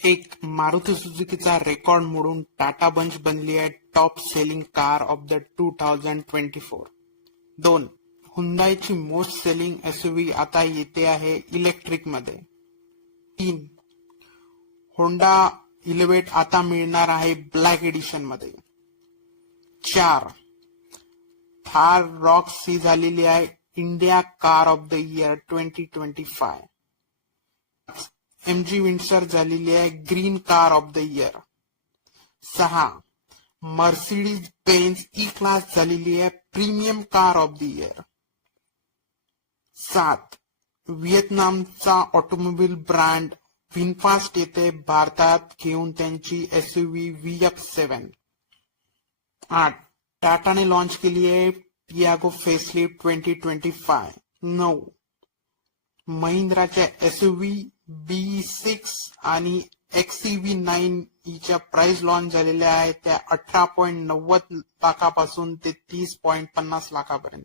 एक, मारुती सुझुकीचा रेकॉर्ड मोडून टाटा पंच बनली आहे top selling car of the 2024. 2. हुंडाईची मोस्ट सेलिंग एसयूव्ही आता येते आहे इलेक्ट्रिक मध्ये. 3. होंडा इलेव्हेट आता मिळणार आहे ब्लॅक एडिशन मध्ये. 4. थार रॉक सी झालेली आहे India car of the year 2025. MG Windsor झालेली आहे green car of the year. 6. Mercedes Benz E class झालेली आहे premium car of the year. 7. व्हिएतनामचा ऑटोमोबाईल ब्रँड विनफास्ट येथे भारतात घेऊन त्यांची एसयूव्ही VX7. 8. टाटाने लॉन्च केली आहे टियागो फेसलिफ्ट 2025. 9. महिंद्राच्या एसयूव्ही B6 आणि XEV9 च्या प्राइस लॉन्च झालेल्या आहेत त्या 18.90 लाखापासून ते 30.50 लाखापर्यंत.